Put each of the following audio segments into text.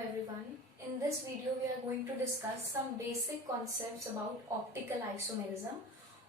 everyone. In this video we are going to discuss some basic concepts about optical isomerism.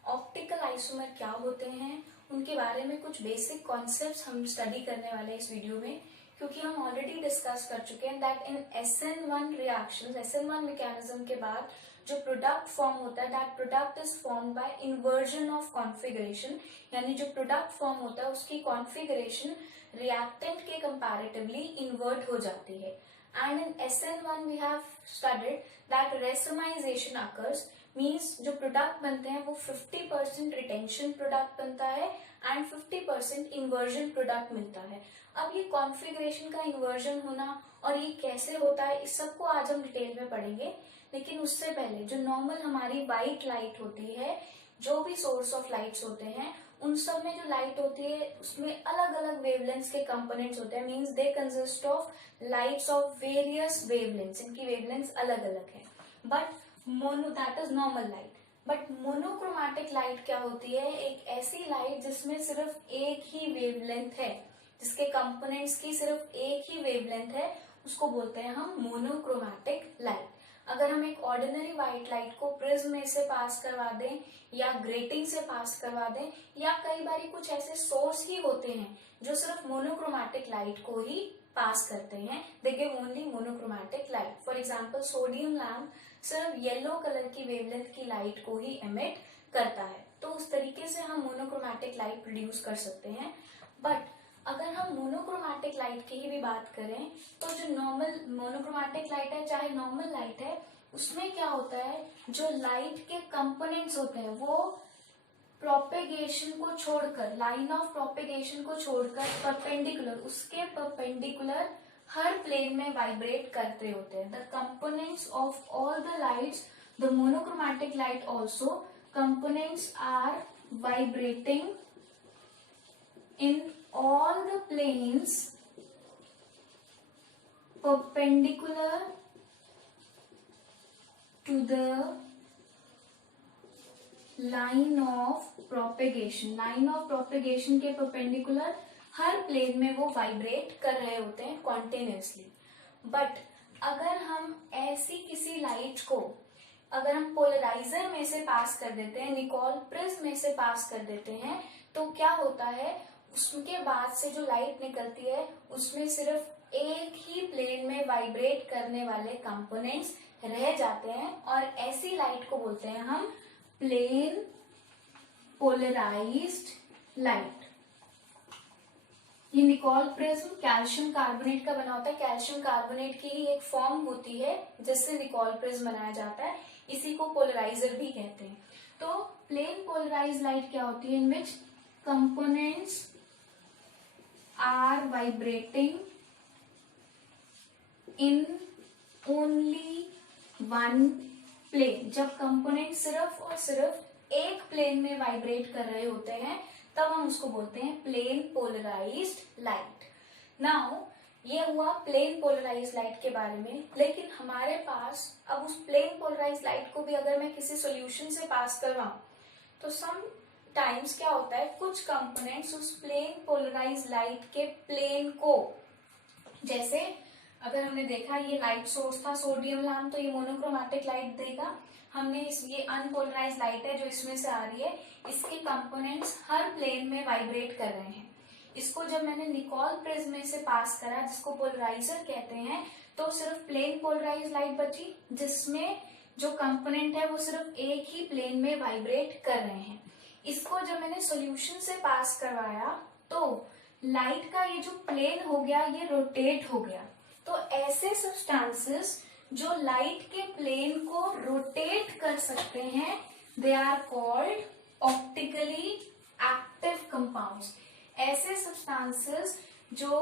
Optical isomer क्या होते हैं, उनके बारे में कुछ बेसिक कॉन्सेप्ट्स हम स्टडी करने वाले हैं इस वीडियो में, क्योंकि हम ऑलरेडी डिस्कस कर चुके हैं that in SN1 reactions, SN1 mechanism के बाद जो प्रोडक्ट फॉर्म होता है that product is form by inversion of configuration, यानी जो प्रोडक्ट फॉर्म होता है उसकी कॉन्फिगरेशन रिएक्टेंट के कंपैरेटिवली इन्वर्ट हो जाती है. And in SN1 we have studied that racemization occurs, means जो प्रोडक्ट बनते हैं वो 50% रिटेंशन प्रोडक्ट बनता है एंड 50% इन्वर्जन प्रोडक्ट मिलता है. अब ये कॉन्फ़िगरेशन का इन्वर्जन होना और ये कैसे होता है इस सबको आज हम डिटेल में पढ़ेंगे. लेकिन उससे पहले जो नॉर्मल हमारी व्हाइट लाइट होती है, जो भी सोर्स ऑफ लाइट्स होते हैं उन सब में जो लाइट होती है उसमें अलग अलग वेवलेंथ्स के कंपोनेंट्स होते हैं. Means they consist of lights off various wavelengths. इनकी वेवलेंथ्स अलग अलग है. But mono that is normal light. But monochromatic light क्या होती है, एक ऐसी लाइट जिसमें सिर्फ एक ही वेवलेंथ है, जिसके कंपोनेंट्स की सिर्फ एक ही वेवलेंथ है, उसको बोलते हैं हम मोनोक्रोमैटिक लाइट. अगर हम एक ऑर्डिनरी व्हाइट लाइट को प्रिज्म में से पास करवा दें या ग्रेटिंग से पास करवा दें, या कई बार कुछ ऐसे सोर्स ही होते हैं जो सिर्फ मोनोक्रोमैटिक लाइट को ही पास करते हैं, they give only monochromatic light. For example sodium lamp सिर्फ येलो कलर की वेवलेंथ की लाइट को ही एमिट करता है. तो उस तरीके से हम मोनोक्रोमैटिक लाइट प्रोड्यूस कर सकते हैं. बट अगर हम मोनोक्रोमैटिक लाइट की ही भी बात करें तो जो नॉर्मल मोनोक्रोमैटिक लाइट है चाहे नॉर्मल लाइट है, उसमें क्या होता है, जो लाइट के कंपोनेंट्स होते हैं वो प्रोपेगेशन को छोड़कर, लाइन ऑफ प्रोपेगेशन को छोड़कर परपेंडिकुलर, उसके परपेंडिकुलर हर प्लेन में वाइब्रेट करते होते हैं. The components of all the lights, the monochromatic light also, components are vibrating in all the planes perpendicular to the line of propagation. line of propagation के perpendicular हर plane में वो vibrate कर रहे होते हैं कॉन्टिन्यूसली. बट अगर हम ऐसी किसी लाइट को अगर हम पोलराइजर में से पास कर देते हैं, निकोल प्रिज्म में से पास कर देते हैं, तो क्या होता है, उसके बाद से जो लाइट निकलती है उसमें सिर्फ एक ही प्लेन में वाइब्रेट करने वाले कंपोनेंट्स रह जाते हैं, और ऐसी लाइट को बोलते हैं हम प्लेन पोलराइज्ड लाइट. ये निकोल प्रिज्म कैल्शियम कार्बोनेट का बना होता है. कैल्शियम कार्बोनेट की ही एक फॉर्म होती है जिससे निकोल प्रिज्म बनाया जाता है. इसी को पोलराइजर भी कहते हैं. तो प्लेन पोलराइज्ड लाइट क्या होती है, in which components are vibrating in only one plane. जब कंपोनेंट सिर्फ और सिर्फ एक प्लेन में वाइब्रेट कर रहे होते हैं तब हम उसको बोलते हैं प्लेन पोलराइज्ड लाइट. नाउ ये हुआ प्लेन पोलराइज्ड लाइट के बारे में. लेकिन हमारे पास अब उस प्लेन पोलराइज्ड लाइट को भी अगर मैं किसी सॉल्यूशन से पास करवाऊं तो सम टाइम्स क्या होता है, कुछ कंपोनेंट्स उस प्लेन पोलराइज्ड लाइट के प्लेन को, जैसे अगर हमने देखा ये लाइट सोर्स था सोडियम लैम्प, तो ये मोनोक्रोमैटिक लाइट देगा. हमने ये अनपोलराइज्ड लाइट है जो इसमें से आ रही है, इसके कंपोनेंट्स हर प्लेन में वाइब्रेट कर रहे हैं. इसको जब मैंने निकोल प्रिज्म में से पास करा, जिसको पोलराइजर कहते हैं, तो सिर्फ प्लेन पोलराइज्ड लाइट बची जिसमें जो कंपोनेंट है वो सिर्फ एक ही प्लेन में वाइब्रेट कर रहे हैं. इसको जब मैंने सॉल्यूशन से पास करवाया तो लाइट का ये जो प्लेन हो गया ये रोटेट हो गया. तो ऐसे सब्सटेंसेस जो लाइट के प्लेन को रोटेट कर सकते हैं, they are called optically active compounds. ऐसे सब्सटेंसेस जो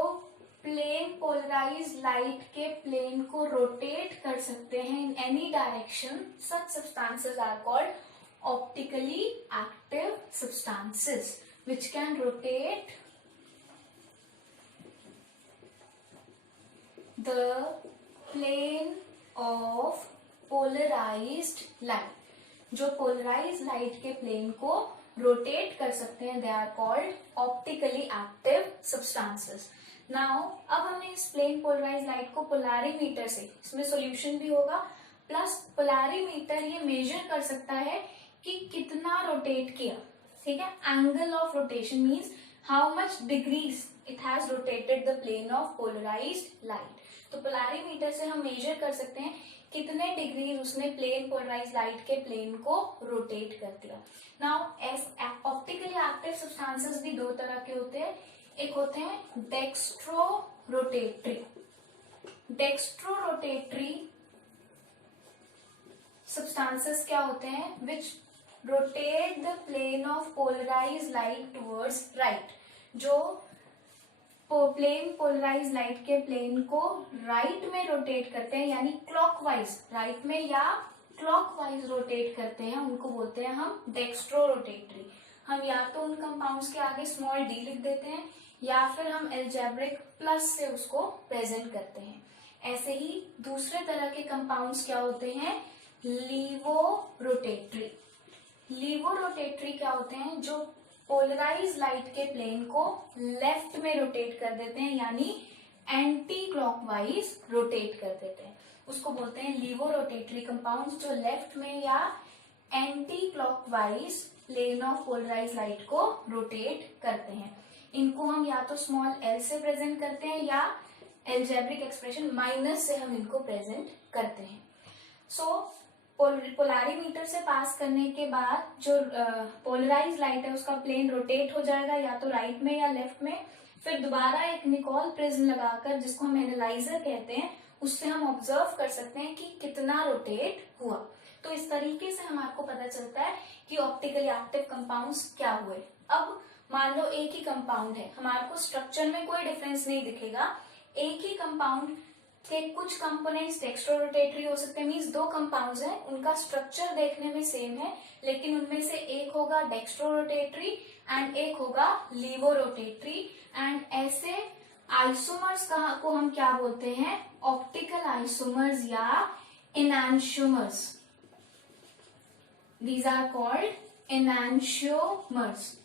प्लेन पोलराइज्ड लाइट के प्लेन को रोटेट कर सकते हैं in any direction, such substances are called optically active substances which can rotate the plane of polarized light. जो पोलराइज्ड लाइट के plane को रोटेट कर सकते हैं, they are called optically active substances. Now अब हमने इस प्लेन पोलराइज लाइट को पोलैरीमीटर से, इसमें सॉल्यूशन भी होगा, प्लस पोलैरीमीटर ये मेजर कर सकता है कि कितना रोटेट किया, ठीक है। Angle of rotation means how much degrees it has rotated the plane of polarized light. तो पोलैरीमीटर से हम मेजर कर सकते हैं कितने डिग्री उसने प्लेन पोलराइज लाइट के प्लेन को रोटेट कर दिया। नाउ ऑप्टिकली एक्टिव सब्सटेंसेस भी दो तरह के होते हैं, एक होते हैं डेक्स्ट्रो रोटेटरी सब्सटेंसेस क्या होते हैं, which rotate the plane of polarize light towards right, जो प्लेन पोलराइज लाइट के प्लेन को राइट में रोटेट करते हैं, यानी क्लॉकवाइज, राइट में या क्लॉकवाइज रोटेट करते हैं, उनको बोलते हैं हम डेक्स्ट्रो रोटेटरी। हम या तो उन कंपाउंड्स के आगे स्मॉल डी लिख देते हैं या फिर हम एल्जेब्रिक प्लस से उसको प्रेजेंट करते हैं। ऐसे ही दूसरे तरह के कंपाउंड्स क्या होते हैं, लीवो रोटेटरी क्या होते हैं, जो पोलराइज लाइट के प्लेन को लेफ्ट में रोटेट कर देते हैं, यानी एंटी क्लॉकवाइज रोटेट कर देते हैं, उसको बोलते हैं लीवो रोटेटरी कंपाउंड्स, जो लेफ्ट में या anti clockwise plane of polarize light को रोटेट करते हैं। इनको हम या तो स्मॉल एल से प्रेजेंट करते हैं या एल्जेब्रिक एक्सप्रेशन माइनस से हम इनको प्रेजेंट करते हैं। सो पोलैरीमीटर से पास करने के बाद जो पोलराइज लाइट है उसका प्लेन रोटेट हो जाएगा या तो राइट में या लेफ्ट में, फिर दोबारा एक निकोल प्रिज्म लगाकर, जिसको हम एनालाइजर कहते हैं, उससे हम ऑब्जर्व कर सकते हैं कि कितना रोटेट हुआ। तो इस तरीके से हमारे पता चलता है कि ऑप्टिकली एक्टिव कंपाउंड्स क्या हुए। अब मान लो एक ही कंपाउंड है, हमारे को स्ट्रक्चर में कोई डिफरेंस नहीं दिखेगा, एक ही कंपाउंड के कुछ कंपोनेंट्स डेक्स्ट्रो रोटेटरी हो सकते हैं, मींस दो कंपाउंड्स हैं, उनका स्ट्रक्चर देखने में सेम है, लेकिन उनमें से एक होगा डेक्स्ट्रो रोटेटरी एंड एक होगा लीवो रोटेटरी। एंड ऐसे आइसोमर्स को हम क्या बोलते हैं, ऑप्टिकल आइसोमर्स या enantiomers. These are called enantiomers,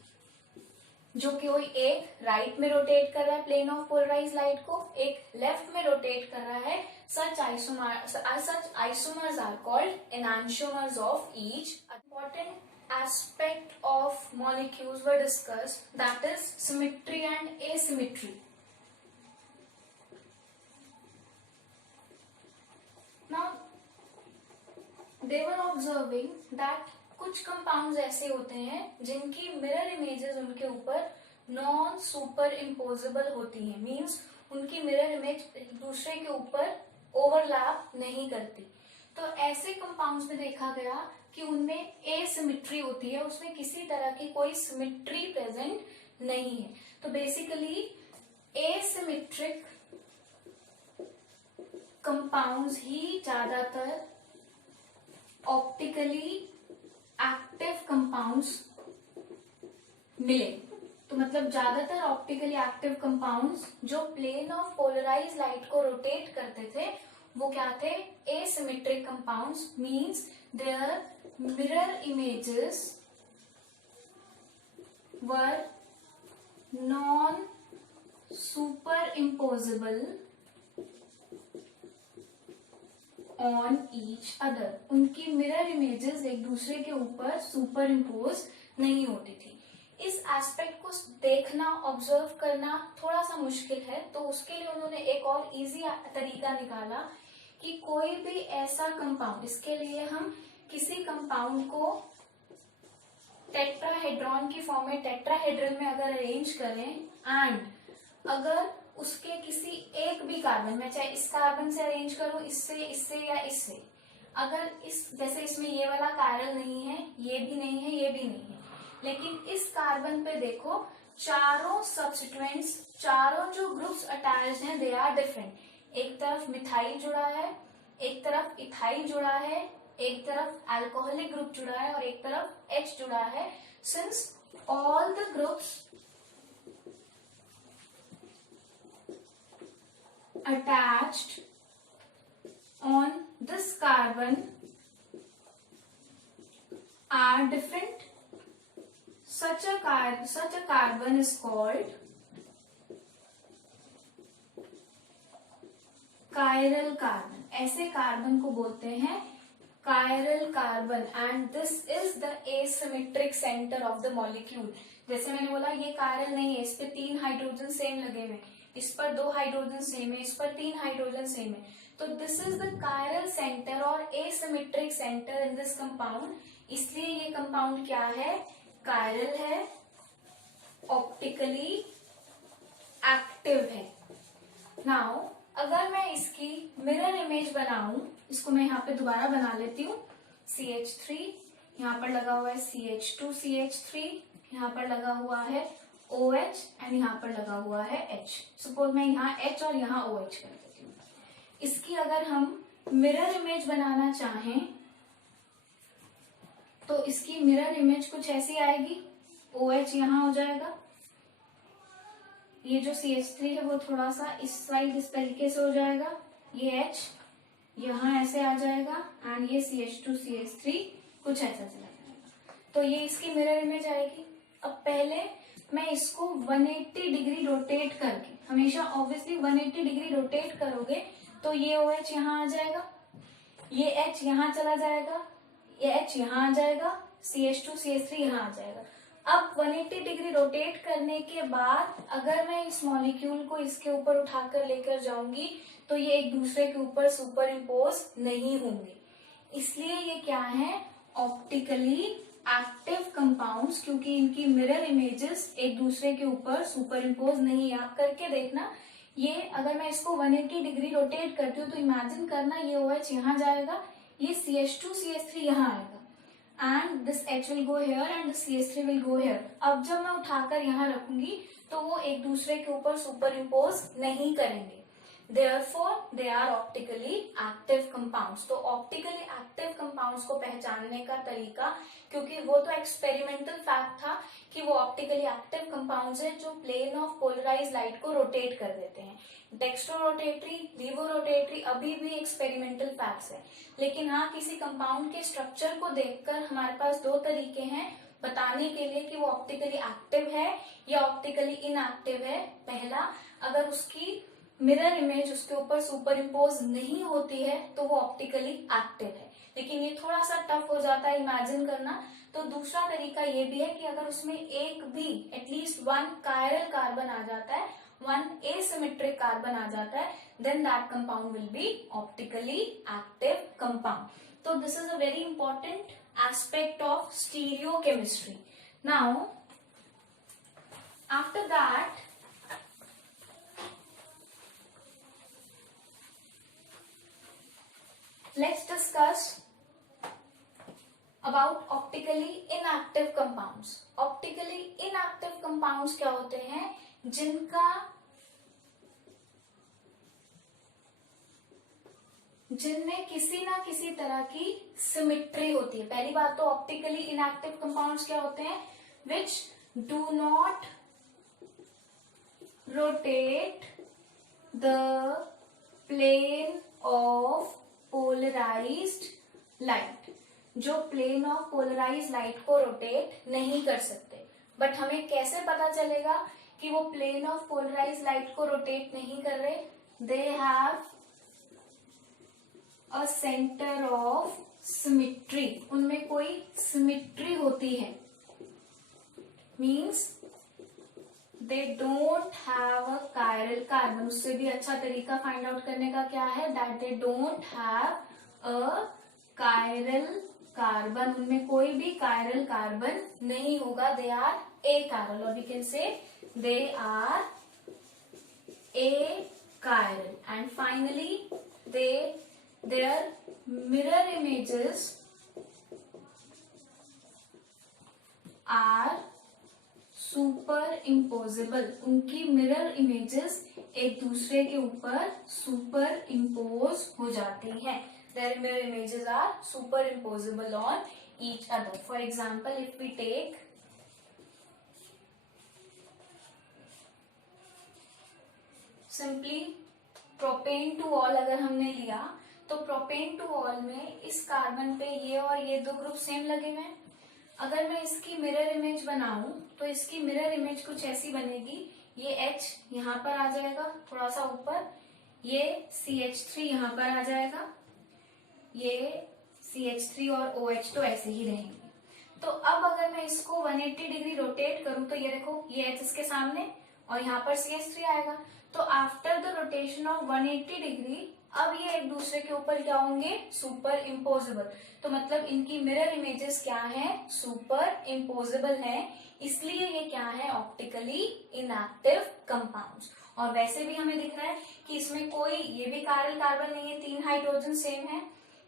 जो कि कोई एक राइट में रोटेट कर रहा है प्लेन ऑफ पोलराइज लाइट को, एक लेफ्ट में रोटेट कर रहा है। such isomers are called enantiomers of each. Important aspect of molecules were discussed, that is symmetry and asymmetry. Now they were observing that कुछ कंपाउंड्स ऐसे होते हैं जिनकी मिरर इमेजेस उनके ऊपर नॉन सुपर इम्पोजेबल होती हैं, मींस उनकी मिरर इमेज एक दूसरे के ऊपर ओवरलैप नहीं करती। तो ऐसे कंपाउंड्स में देखा गया कि उनमें एसिमेट्री होती है, उसमें किसी तरह की कोई सिमेट्री प्रेजेंट नहीं है। तो बेसिकली एसिमेट्रिक कंपाउंड्स ही ज्यादातर ऑप्टिकली एक्टिव कंपाउंड्स मिले। तो मतलब ज्यादातर ऑप्टिकली एक्टिव कंपाउंड्स जो प्लेन ऑफ पोलराइज लाइट को रोटेट करते थे वो क्या थे, asymmetric compounds, means their mirror images were non super imposable on each other. उनकी मिरर इमेजेस एक दूसरे के ऊपर सुपर इम्पोज नहीं होती थी। इस एस्पेक्ट को देखना, ऑब्जर्व करना थोड़ा सा मुश्किल है, तो उसके लिए उन्होंने एक और इजी तरीका निकाला कि कोई भी ऐसा कंपाउंड, इसके लिए हम किसी कंपाउंड को टेट्राहेड्रॉन की फॉर्म में, टेट्राहेड्रल में अगर अरेंज करें एंड अगर उसके किसी एक भी कार्बन में, चाहे इस कार्बन से अरेंज करो, इससे, इससे या इससे, अगर इस जैसे इसमें ये वाला कायरल नहीं है, ये भी नहीं है, ये भी नहीं है, लेकिन इस कार्बन पे देखो चारों सब्स्टिट्यूएंट्स, चारों जो ग्रुप्स अटैच्ड हैं दे आर डिफरेंट। एक तरफ मिथाइल जुड़ा है, एक तरफ इथाइल जुड़ा है, एक तरफ अल्कोहलिक ग्रुप जुड़ा है और एक तरफ H जुड़ा है। Since all the groups attached on this carbon are different, such a carbon is called chiral carbon, ऐसे कार्बन को बोलते हैं chiral carbon, and this is the asymmetric centre of the molecule. जैसे मैंने बोला ये कायरल नहीं है, इस पे 3 हाइड्रोजन सेम लगे हुए, इस पर 2 हाइड्रोजन सेम है, इस पर 3 हाइड्रोजन सेम है, तो this is the chiral centre और asymmetric centre in this compound, इसलिए ये कंपाउंड क्या है, कायरल है, ऑप्टिकली एक्टिव है। नाउ अगर मैं इसकी मिरर इमेज बनाऊं, इसको मैं यहाँ पे दोबारा बना लेती हूँ, CH3, यहाँ पर लगा हुआ है CH2 CH3, यहाँ पर लगा हुआ है OH एंड यहाँ पर लगा हुआ है H। सपोज मैं यहाँ H और यहाँ OH कर देती हूँ। इसकी अगर हम मिरर इमेज बनाना चाहें तो इसकी मिरर इमेज कुछ ऐसी आएगी, OH यहाँ हो जाएगा, ये जो CH3 है वो थोड़ा सा इस साइड इस तरीके से हो जाएगा, ये H यहाँ ऐसे आ जाएगा एंड ये CH2 CH3 कुछ ऐसा चला जाएगा, तो ये इसकी मिरर इमेज आएगी। अब पहले मैं इसको 180 डिग्री रोटेट करके, हमेशा ऑब्वियसली 180 डिग्री रोटेट करोगे तो ये OH यहाँ आ जाएगा, ये H यहाँ चला जाएगा, ये H यहाँ आ जाएगा, CH2 CH3 यहाँ आ जाएगा। अब 180 डिग्री रोटेट करने के बाद अगर मैं इस मॉलिक्यूल को इसके ऊपर उठाकर लेकर जाऊंगी तो ये एक दूसरे के ऊपर सुपर इम्पोज नहीं होंगे, इसलिए ये क्या है, ऑप्टिकली एक्टिव कंपाउंड्स, क्योंकि इनकी मिरर इमेजेस एक दूसरे के ऊपर सुपर इम्पोज नहीं है। आप करके देखना, ये अगर मैं इसको 180 डिग्री रोटेट करती हूँ तो इमेजिन करना ये OH यहाँ जाएगा, ये CH2 CH3 यहाँ आएगा, and this H will go here and this CH3 will go here. अब जब मैं उठाकर यहाँ रखूंगी तो वो एक दूसरे के ऊपर सुपर इम्पोज नहीं करेंगे, therefore they are optically active compounds। तो ऑप्टिकली एक्टिव कंपाउंड्स को पहचानने का तरीका, क्योंकि वो तो एक्सपेरिमेंटल फैक्ट था कि वो ऑप्टिकली एक्टिव कंपाउंड्स हैं जो प्लेन ऑफ पोलराइज लाइट को रोटेट कर देते हैं। डेक्स्ट्रो रोटेटरी, लीवो रोटेटरी अभी भी एक्सपेरिमेंटल फैक्ट्स है, लेकिन हाँ किसी कंपाउंड के स्ट्रक्चर को देखकर हमारे पास 2 तरीके हैं बताने के लिए कि वो ऑप्टिकली एक्टिव है या ऑप्टिकली इनएक्टिव है। पहला, अगर उसकी मिरर इमेज उसके ऊपर सुपर इम्पोज नहीं होती है तो वो ऑप्टिकली एक्टिव है, लेकिन ये थोड़ा सा टफ हो जाता है इमेजिन करना। तो दूसरा तरीका ये भी है कि अगर उसमें एक भी एटलीस्ट 1 कायरल कार्बन आ जाता है, 1 एसिमेट्रिक कार्बन आ जाता है, then that compound will be optically active compound. तो this is a very important aspect of stereochemistry. Now after that let's discuss about optically inactive compounds। optically inactive compounds क्या होते हैं, जिनमें किसी ना किसी तरह की सिमिट्री होती है। पहली बात तो ऑप्टिकली इनएक्टिव कंपाउंड्स क्या होते हैं, which do not rotate the plane of polarized light, जो प्लेन ऑफ पोलराइज्ड लाइट को रोटेट नहीं कर सकते। बट हमें कैसे पता चलेगा कि वो प्लेन ऑफ पोलराइज्ड लाइट को रोटेट नहीं कर रहे, they have a centre of symmetry, उनमें कोई सिमिट्री होती है, means they don't have a chiral carbon. उससे भी अच्छा तरीका फाइंड आउट करने का क्या है, that they don't have a chiral carbon, उनमें कोई भी कायरल कार्बन नहीं होगा, दे आर ए कायरल, और we can say they are achiral. And finally their mirror images are super imposable, उनकी मिरर इमेजेस एक दूसरे के ऊपर सुपर इम्पोज हो जाती हैं। Their mirror images are superimposable on each other. For example, if we take simply propane two all अगर हमने लिया तो प्रोपेन टू ऑल में इस कार्बन पे ये और ये 2 ग्रुप सेम लगे हुए हैं। अगर मैं इसकी मिरर इमेज बनाऊं तो इसकी मिरर इमेज कुछ ऐसी बनेगी, ये H यहाँ पर आ जाएगा थोड़ा सा ऊपर, ये CH3 यहाँ पर आ जाएगा, ये CH3 और OH तो ऐसे ही रहेंगे। तो अब अगर मैं इसको 180 डिग्री रोटेट करूं तो ये देखो, ये H इसके सामने और यहाँ पर CH3 आएगा। तो after the rotation of 180 degree अब ये एक दूसरे के ऊपर क्या होंगे, सुपर इम्पोजेबल। तो मतलब इनकी मिरर इमेजेस क्या है, सुपर इम्पोजेबल है, इसलिए ये क्या है, ऑप्टिकली इनएक्टिव कंपाउंड्स। और वैसे भी हमें दिख रहा है कि इसमें कोई, ये भी कायरल कार्बन नहीं है, 3 हाइड्रोजन सेम है,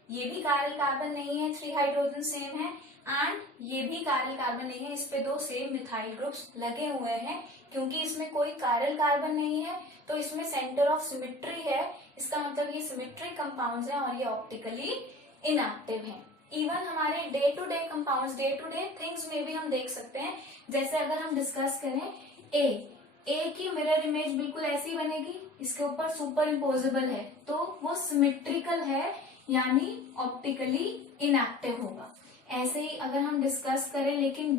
ये भी कायरल कार्बन नहीं है, 3 हाइड्रोजन सेम है, एंड ये भी कायरल कार्बन नहीं है, इस पे 2 सेम मिथाइल ग्रुप्स लगे हुए हैं। क्योंकि इसमें कोई कायरल कार्बन नहीं है तो इसमें सेंटर ऑफ सिमेट्री है, इसका मतलब ये सिमेट्रिक कंपाउंड्स हैं और ये ऑप्टिकली इनएक्टिव हैं। इवन हमारे day to day compounds, day to day things में भी हम देख सकते हैं। जैसे अगर हम डिस्कस करें ए की मिरर इमेज बिल्कुल ऐसी बनेगी, इसके ऊपर सुपर इम्पोजेबल है तो वो सिमेट्रिकल है, यानी ऑप्टिकली इनएक्टिव होगा। ऐसे ही अगर हम डिस्कस करें लेकिन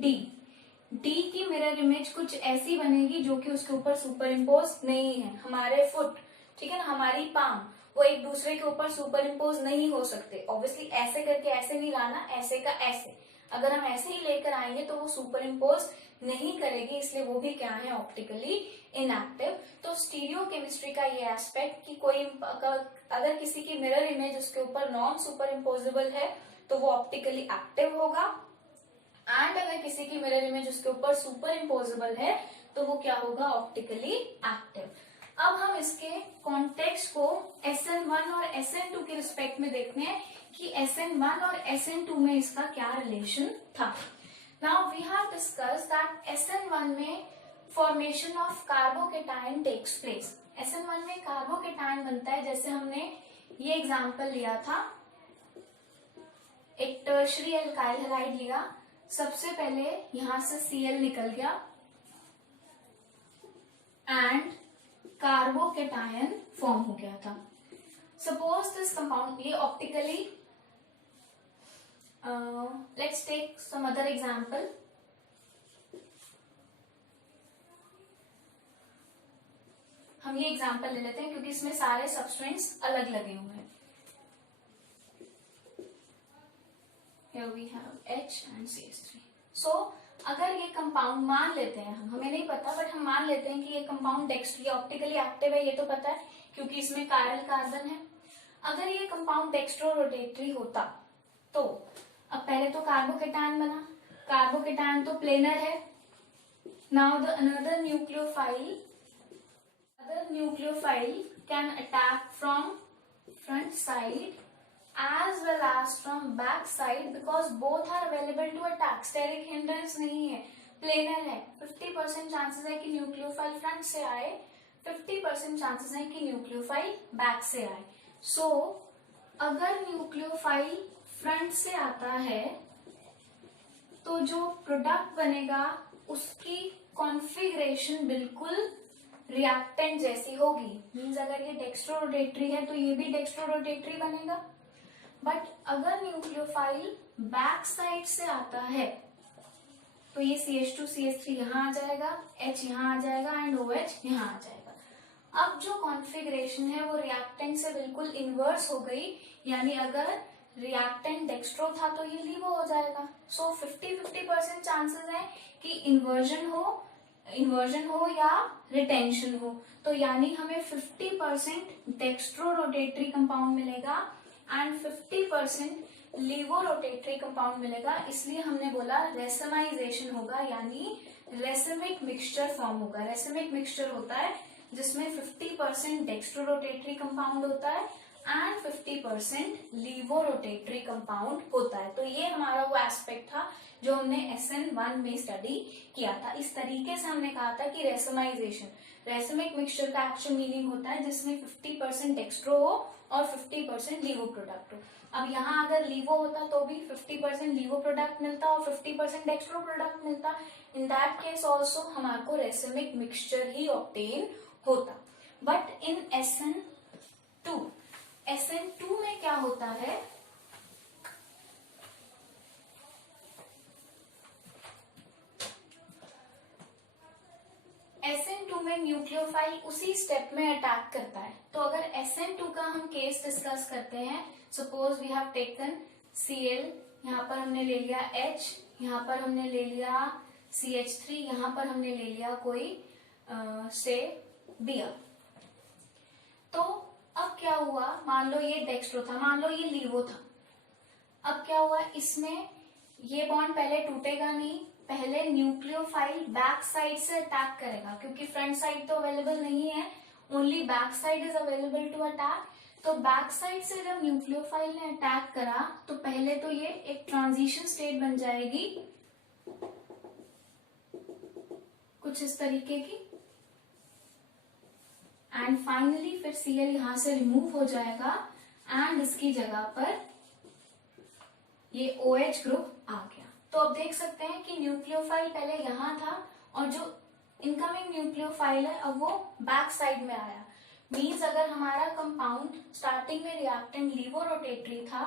डी की मिरर इमेज कुछ ऐसी बनेगी जो कि उसके ऊपर सुपर इम्पोज नहीं है। हमारे फुट, ठीक है ना, हमारी पाम, वो एक दूसरे के ऊपर सुपर इम्पोज नहीं हो सकते। ऑब्वियसली ऐसे करके ऐसे नहीं लाना, ऐसे का ऐसे, अगर हम ऐसे ही लेकर आएंगे तो वो सुपर इम्पोज नहीं करेगी, इसलिए वो भी क्या है, ऑप्टिकली इनएक्टिव। तो स्टीरियो केमिस्ट्री का ये एस्पेक्ट कि कोई अगर किसी की मिरर इमेज उसके ऊपर नॉन सुपर इम्पोजेबल है तो वो ऑप्टिकली एक्टिव होगा, एंड अगर किसी की मिरर इमेज उसके ऊपर सुपर इम्पोजेबल है तो वो क्या होगा, ऑप्टिकली एक्टिव। अब हम इसके कॉन्टेक्स्ट को SN1 और SN2 के रिस्पेक्ट में देखते हैं कि SN1 और SN2 में इसका क्या रिलेशन था। Now we have discuss that SN1 में formation of carbocation takes place. SN1 में कार्बोकेटायन बनता है, जैसे हमने ये एग्जांपल लिया था, एक टर्शरी एल्काइल हैलाइड लिया, सबसे पहले यहां से Cl निकल गया एंड कार्बोकेटायन फॉर्म हो गया था। सपोज दिस कंपाउंड, ये optically, let's take some other example. हम ये एग्जांपल ले लेते हैं क्योंकि इसमें सारे सबस्टेंस अलग लगे हुए हैं। Here we have H and CH3. So, अगर ये कंपाउंड मान लेते हैं हम, हमें नहीं पता बट हम मान लेते हैं कि ये कंपाउंड डेक्स्ट्रो ऑप्टिकली एक्टिव है, ये तो पता है क्योंकि इसमें कायरल कार्बन है। अगर ये कंपाउंड डेक्स्ट्रो रोटेटरी होता तो अब पहले तो कार्बोकेटायन बना, कार्बोकेटायन तो प्लेनर है। Now the another nucleophile can attack from front side as well as from back side because both are available to attack. Steric hindrance नहीं है, planar है। 50% चांसेस है कि न्यूक्लियोफाइल फ्रंट से आए, 50% चांसेस है कि न्यूक्लियोफाइल बैक से आए। सो अगर न्यूक्लियोफाइल फ्रंट से आता है तो जो प्रोडक्ट बनेगा उसकी कॉन्फ़िगरेशन बिल्कुल रिएक्टेंट जैसी होगी। मीन्स अगर ये डेक्स्ट्रोरोटेटरी है तो ये भी डेक्स्ट्रोरोटेटरी बनेगा। बट अगर न्यूक्लियोफाइल बैक साइड से आता है तो ये CH2 CH3 यहाँ आ जाएगा, H यहाँ आ जाएगा एंड OH यहाँ आ जाएगा। अब जो कॉन्फ़िगरेशन है वो रिएक्टेंट से बिल्कुल इनवर्स हो गई, यानी अगर रिएक्टेंट डेक्स्ट्रो था तो ये लीवो हो जाएगा। सो 50-50% चांसेस है कि इन्वर्जन हो या रिटेंशन हो। तो यानी हमें 50% डेक्स्ट्रो रोटेटरी कंपाउंड मिलेगा एंड 50% लीवो रोटेटरी कंपाउंड मिलेगा। इसलिए हमने बोला रेसमाइजेशन होगा, यानी रेसमिक मिक्सचर फॉर्म होगा। रेसमिक मिक्सचर होता है जिसमें 50% डेक्स्ट्रो रोटेटरी कंपाउंड होता है एंड 50% लीवो रोटेटरी कंपाउंड होता है। तो ये हमारा वो एस्पेक्ट था जो हमने SN1 में स्टडी किया था। इस तरीके से हमने कहा था कि रेसमाइजेशन, रेसमिक मिक्सचर का एक्चुअल मीनिंग होता है जिसमें 50% डेक्स्ट्रो हो और 50% लीवो प्रोडक्ट हो। अब यहाँ अगर लीवो होता तो भी 50% लीवो प्रोडक्ट मिलता और 50% डेक्स्ट्रो प्रोडक्ट मिलता। इन दैट केस ऑल्सो हमारे को रेसमिक मिक्सचर ही ऑब्टेन होता। बट इन SN2 में क्या होता है, SN2 में न्यूक्लियोफाइल उसी स्टेप में अटैक करता है। तो अगर SN2 का हम केस डिस्कस करते हैं, suppose we have taken Cl, यहाँ पर हमने ले लिया H, यहाँ पर हमने ले लिया CH3, यहाँ पर हमने ले लिया कोई से बियर। तो अब क्या हुआ, मान लो ये डेक्स्ट्रो था, मान लो ये लीवो था। अब क्या हुआ, इसमें ये बॉन्ड पहले टूटेगा नहीं, पहले न्यूक्लियोफाइल बैक साइड से अटैक करेगा, क्योंकि फ्रंट साइड तो अवेलेबल नहीं है, only back side is available to attack. तो बैक साइड से जब न्यूक्लियोफाइल ने अटैक करा तो पहले तो ये एक ट्रांजिशन स्टेट बन जाएगी कुछ इस तरीके की, एंड फाइनली फिर Cl यहां से रिमूव हो जाएगा एंड इसकी जगह पर ये OH ग्रुप आ गया। तो अब देख सकते हैं कि न्यूक्लियोफाइल पहले यहां था और जो इनकमिंग न्यूक्लियोफाइल है अब वो बैक साइड में आया। मीन्स अगर हमारा कंपाउंड स्टार्टिंग में रिएक्टेंट लीवो रोटेटरी था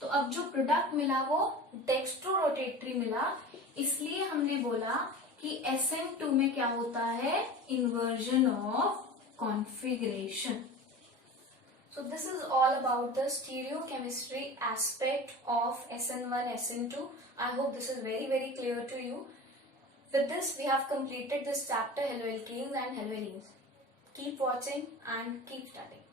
तो अब जो प्रोडक्ट मिला वो डेक्स्ट्रो रोटेटरी मिला, इसलिए हमने बोला कि SN2 में क्या होता है, inversion of configuration. So this is all about the stereochemistry aspect of SN1, SN2. I hope this is very clear to you. With this we have completed this chapter, haloalkenes and haloarenes. Keep watching and keep studying.